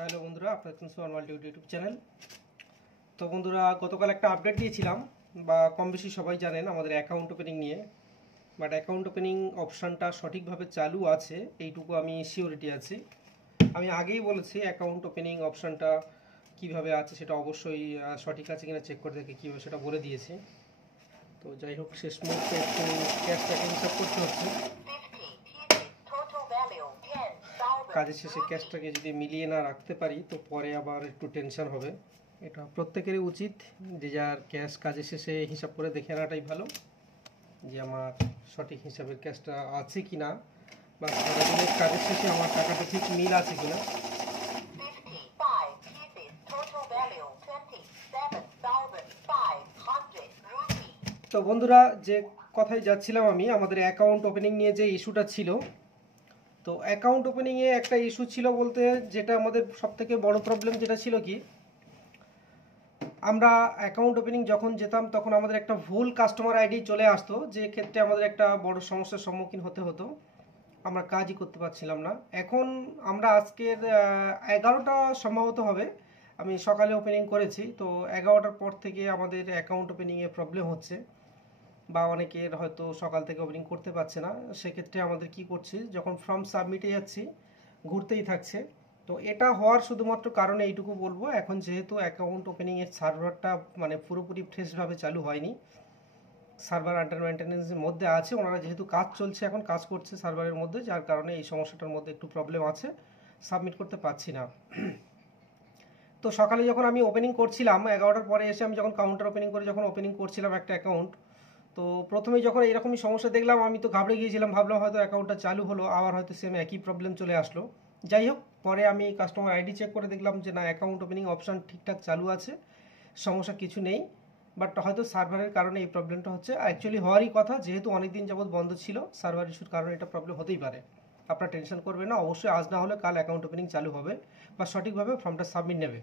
Hello বন্ধুরা, আপনার সুমান multi YouTube channel. তো বন্ধুরা, গতকাল একটা আপডেট দিয়েছিলাম, বা কম বেশি সবাই জানেন আমাদের অ্যাকাউন্ট ওপেনিং নিয়ে। বাট অ্যাকাউন্ট ওপেনিং অপশানটা সঠিকভাবে চালু আছে এইটুকু আমি সিওরিটি আছি। আমি আগেই বলেছি অ্যাকাউন্ট ওপেনিং অপশানটা কিভাবে আছে সেটা অবশ্যই সঠিক আছে কিনা চেক করে দেখে কীভাবে সেটা বলে দিয়েছি। তো যাই হোক, শেষ মুহূর্তে একটু ক্যাশটাকে হিসাব করতে হচ্ছে। কাজের শেষে ক্যাশটাকে যদি মিলিয়ে না রাখতে পারি তো পরে আবার একটু টেনশন হবে। এটা প্রত্যেকেরই উচিত যে যার ক্যাশ কাজের শেষে হিসাব করে দেখে আনাটাই ভালো, যে আমার সঠিক হিসাবের ক্যাশটা আছে কি না, বা সারাদিনের কাজের শেষে আমার টাকাটা ঠিক মিল আছে কি না। তো বন্ধুরা, যে কথায় যাচ্ছিলাম আমি, আমাদের অ্যাকাউন্ট ওপেনিং নিয়ে যে ইস্যুটা ছিল, তো অ্যাকাউন্ট ওপেনিংয়ে একটা ইস্যু ছিল বলতে, যেটা আমাদের সবথেকে বড় প্রবলেম যেটা ছিল কি, আমরা অ্যাকাউন্ট ওপেনিং যখন যেতাম তখন আমাদের একটা ভুল কাস্টমার আইডি চলে আসতো, যে ক্ষেত্রে আমাদের একটা বড় সমস্যার সম্মুখীন হতে হতো, আমরা কাজই করতে পারছিলাম না। এখন আমরা আজকের 11টা সম্ভবত হবে, আমি সকালে ওপেনিং করেছি, তো 11টার পর থেকে আমাদের অ্যাকাউন্ট ওপেনিংয়ে প্রবলেম হচ্ছে, বা অনেকের হয়তো সকাল থেকে ওপেনিং করতে পারছে না। সেক্ষেত্রে আমাদের কি করছি, যখন ফর্ম সাবমিটে যাচ্ছি ঘুরতেই থাকছে। তো এটা হওয়ার শুধুমাত্র কারণে এইটুকু বলবো, এখন যেহেতু অ্যাকাউন্ট ওপেনিংয়ের সার্ভারটা মানে পুরোপুরি ফ্রেশভাবে চালু হয়নি, সার্ভার আন্ডার মেনটেন্যান্সের মধ্যে আছে, ওনারা যেহেতু কাজ চলছে, এখন কাজ করছে সার্ভারের মধ্যে, যার কারণে এই সমস্যাটার মধ্যে একটু প্রবলেম আছে, সাবমিট করতে পারছি না। তো সকালে যখন আমি ওপেনিং করছিলাম 11টার পরে এসে, আমি যখন কাউন্টার ওপেনিং করে যখন ওপেনিং করছিলাম একটা অ্যাকাউন্ট, তো প্রথমেই যখন এরকমই সমস্যা দেখলাম, আমি তো ঘাবড়ে গিয়েছিলাম, ভাবলাম হয়তো অ্যাকাউন্টটা চালু হলো, আবার হয়তো সেম একই প্রবলেম চলে আসলো। যাই হোক, পরে আমি কাস্টমার আইডি চেক করে দেখলাম যে না, অ্যাকাউন্ট ওপেনিং অপশান ঠিকঠাক চালু আছে, সমস্যা কিছু নেই। বাট হয়তো সার্ভারের কারণে এই প্রবলেমটা হচ্ছে। অ্যাকচুয়ালি হওয়ারই কথা, যেহেতু অনেকদিন যাবৎ বন্ধ ছিল, সার্ভার ইস্যুর কারণে এটা প্রবলেম হতেই পারে। আপনারা টেনশন করবেন না, অবশ্যই আজ না হলে কাল অ্যাকাউন্ট ওপেনিং চালু হবে, বা সঠিকভাবে ফর্মটা সাবমিট নেবে।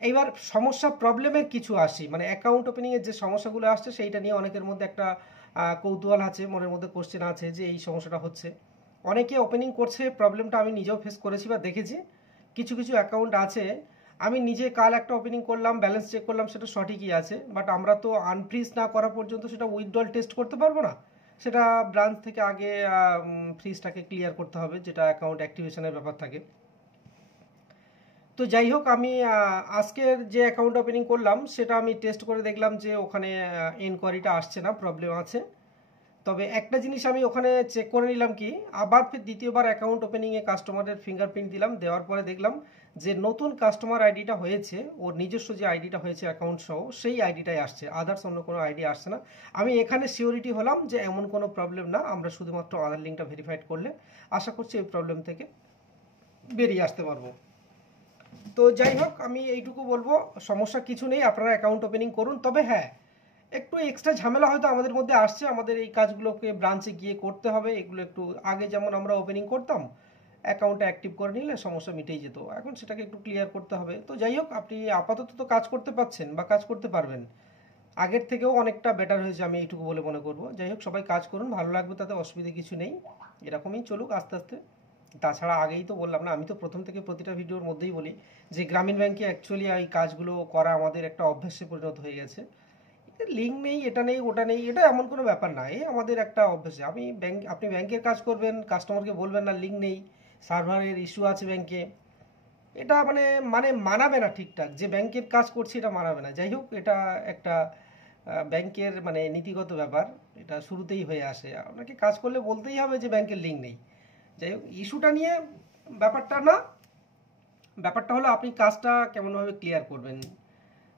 এইবার সমস্যা প্রবলেমের কিছু আসি, মানে অ্যাকাউন্ট ওপেনিংয়ের যে সমস্যাগুলো আসছে সেইটা নিয়ে অনেকের মধ্যে একটা কৌতূহল আছে, মনের মধ্যে কোশ্চেন আছে যে এই সমস্যাটা হচ্ছে। অনেকে ওপেনিং করছে, প্রবলেমটা আমি নিজেও ফেস করেছি বা দেখেছি। কিছু কিছু অ্যাকাউন্ট আছে, আমি নিজে কাল একটা ওপেনিং করলাম, ব্যালেন্স চেক করলাম, সেটা সঠিকই আছে, বাট আমরা তো আনফ্রিজ না করা পর্যন্ত সেটা উইথড্রল টেস্ট করতে পারবো না। সেটা ব্রাঞ্চ থেকে আগে ফ্রিজটাকে ক্লিয়ার করতে হবে, যেটা অ্যাকাউন্ট অ্যাক্টিভেশনের ব্যাপার থাকে। তো যাই হোক, আমি আজকের যে অ্যাকাউন্ট ওপেনিং করলাম সেটা আমি টেস্ট করে দেখলাম যে ওখানে এনকোয়ারিটা আসছে না, প্রবলেম আছে। তবে একটা জিনিস আমি ওখানে চেক করে নিলাম কি, আবার ফির দ্বিতীয়বার অ্যাকাউন্ট ওপেনিংয়ে কাস্টমারের ফিঙ্গারপ্রিন্ট দিলাম, দেওয়ার পরে দেখলাম যে নতুন কাস্টমার আইডিটা হয়েছে, ওর নিজস্ব যে আইডিটা হয়েছে অ্যাকাউন্ট সহ, সেই আইডিটাই আসছে, আদার্স অন্য কোনো আইডি আসছে না। আমি এখানে সিওরিটি হলাম যে এমন কোনো প্রবলেম না, আমরা শুধুমাত্র আধার লিঙ্কটা ভেরিফাইড করলে আশা করছি এই প্রবলেম থেকে বেরিয়ে আসতে পারবো। তো যাই হোক, আমি এইটুকু বলবো, সমস্যা কিছু নেই, আপনারা অ্যাকাউন্ট ওপেনিং করুন। তবে হ্যাঁ, একটু এক্সট্রা ঝামেলা হয়তো আমাদের মধ্যে আসছে, আমাদের এই কাজগুলোকে ব্রাঞ্চে গিয়ে করতে হবে, এগুলো একটু আগে যেমন আমরা ওপেনিং করতাম, অ্যাকাউন্টটা অ্যাক্টিভ করে নিলে সমস্যা মিটেই যেত, এখন সেটাকে একটু ক্লিয়ার করতে হবে। তো যাই হোক, আপনি আপাতত তো কাজ করতে পারছেন বা কাজ করতে পারবেন, আগের থেকেও অনেকটা বেটার হয়েছে, আমি এইটুকু বলে মনে করবো। যাই হোক, সবাই কাজ করুন, ভালো লাগবে, তাতে অসুবিধা কিছু নেই, এরকমই চলুক আস্তে আস্তে। তাছাড়া আগেই তো বললাম না, আমি তো প্রথম থেকে প্রতিটা ভিডিওর মধ্যেই বলি যে গ্রামীণ ব্যাংকে অ্যাকচুয়ালি এই কাজগুলো করা আমাদের একটা অভ্যাসে পরিণত হয়ে গেছে। লিঙ্ক নেই, এটা নেই, ওটা নেই, এটা এমন কোনো ব্যাপার না, এই আমাদের একটা অভ্যাসে। আপনি ব্যাংকের কাজ করবেন, কাস্টমারকে বলবেন না লিঙ্ক নেই, সার্ভারের ইস্যু আছে ব্যাংকে, এটা মানে মানে মানাবে না ঠিকঠাক, যে ব্যাংকের কাজ করছি এটা মানাবে না। যাই হোক, এটা একটা ব্যাংকের মানে নীতিগত ব্যাপার, এটা শুরুতেই হয়ে আসে, আপনাকে কাজ করলে বলতেই হবে যে ব্যাংকের লিঙ্ক নেই। যাই হোক, ইস্যুটা নিয়ে ব্যাপারটা না, ব্যাপারটা হলো আপনি কাজটা কেমনভাবে ক্লিয়ার করবেন।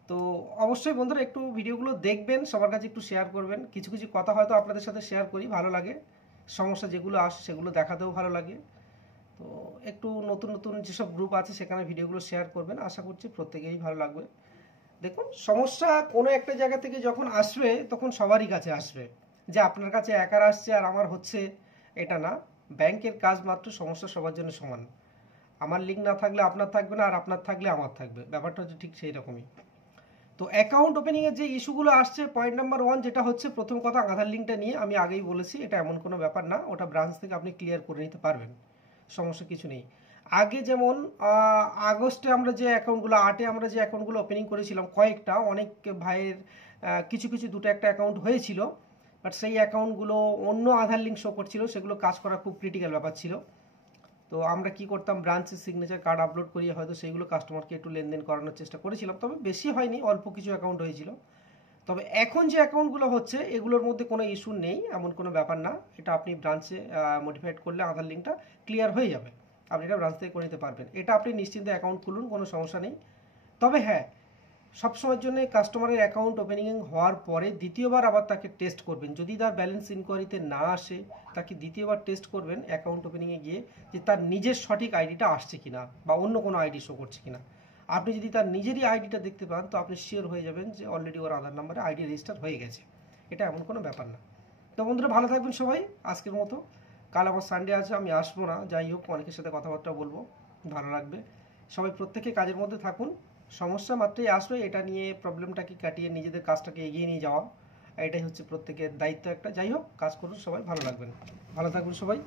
তো অবশ্যই বন্ধুরা, একটু ভিডিওগুলো দেখবেন, সবার কাছে একটু শেয়ার করবেন, কিছু কিছু কথা হয়তো আপনাদের সাথে শেয়ার করি, ভালো লাগে, সমস্যা যেগুলো আসে সেগুলো দেখাতেও ভালো লাগে। তো একটু নতুন নতুন যেসব গ্রুপ আছে সেখানে ভিডিওগুলো শেয়ার করবেন, আশা করছি প্রত্যেকেরই ভালো লাগবে। দেখুন, সমস্যা কোনো একটা জায়গা থেকে যখন আসবে তখন সবারই কাছে আসবে, যে আপনার কাছে একার আসছে আর আমার হচ্ছে এটা না। ব্যাংকের কাজ মাত্র, সমস্যা সবার জন্য সমান, আমার লিঙ্ক না থাকলে আপনার থাকবে না, আর আপনার থাকলে আমার থাকবে, ব্যাপারটা হচ্ছে ঠিক সেই রকমই। তো অ্যাকাউন্ট ওপেনিংয়ের যে ইস্যুগুলো আসছে, পয়েন্ট নাম্বার 1 যেটা হচ্ছে, প্রথম কথা আধার লিঙ্কটা নিয়ে আমি আগেই বলেছি, এটা এমন কোনো ব্যাপার না, ওটা ব্রাঞ্চ থেকে আপনি ক্লিয়ার করে নিতে পারবেন, সমস্যা কিছু নেই। আগে যেমন আগস্টে আমরা যে অ্যাকাউন্টগুলো 8-এ আমরা যে অ্যাকাউন্টগুলো ওপেনিং করেছিলাম কয়েকটা, অনেক ভাইয়ের কিছু কিছু দুটো একটা অ্যাকাউন্ট হয়েছিল, বাট সেই অ্যাকাউন্টগুলো অন্য আধার লিঙ্ক শো করছিল, সেগুলো কাজ করা খুব ক্রিটিক্যাল ব্যাপার ছিল। তো আমরা কি করতাম, ব্রাঞ্চের সিগনেচার কার্ড আপলোড করিয়ে হয়তো সেইগুলো কাস্টমারকে একটু লেনদেন করানোর চেষ্টা করেছিলাম, তবে বেশি হয়নি, অল্প কিছু অ্যাকাউন্ট হয়েছিল। তবে এখন যে অ্যাকাউন্টগুলো হচ্ছে এগুলোর মধ্যে কোনো ইস্যু নেই, এমন কোনো ব্যাপার না। এটা আপনি ব্রাঞ্চে মডিফাইড করলে আধার লিঙ্কটা ক্লিয়ার হয়ে যাবে, আপনি এটা ব্রাঞ্চ থেকে করে নিতে পারবেন। এটা আপনি নিশ্চিন্তে অ্যাকাউন্ট খুলুন, কোনো সমস্যা নেই। তবে হ্যাঁ, সবসময়ের জন্য কাস্টমারের অ্যাকাউন্ট ওপেনিং হওয়ার পরে দ্বিতীয়বার আবার তাকে টেস্ট করবেন। যদি তার ব্যালেন্স ইনকোয়ারিতে না আসে, তাকে দ্বিতীয়বার টেস্ট করবেন অ্যাকাউন্ট ওপেনিংয়ে গিয়ে, যে তার নিজের সঠিক আইডিটা আসছে কিনা বা অন্য কোনো আইডি শো করছে কিনা। আপনি যদি তার নিজেরই আইডিটা দেখতে পান, তো আপনি শিওর হয়ে যাবেন যে অলরেডি ওর আধার নাম্বারে আইডি রেজিস্টার হয়ে গেছে। এটা এমন কোনো ব্যাপার না। তো বন্ধুরা, ভালো থাকবেন সবাই আজকের মতো। কাল আমার সানডে আছে, আমি আসবো না, যাই হোক অনেকের সাথে কথাবার্তা বলবো, ভালো লাগবে। সবাই প্রত্যেকে কাজের মধ্যে থাকুন, সমস্যা মাত্রই আসবে, এটা নিয়ে প্রবলেমটাকে কাটিয়ে নিজেদের কাজটাকে এগিয়ে নিয়ে যাওয়া, এটাই হচ্ছে প্রত্যেকের দায়িত্ব একটা। যাই হোক, কাজ করুন সবাই, ভালো লাগবেন, ভালো থাকুন সবাই।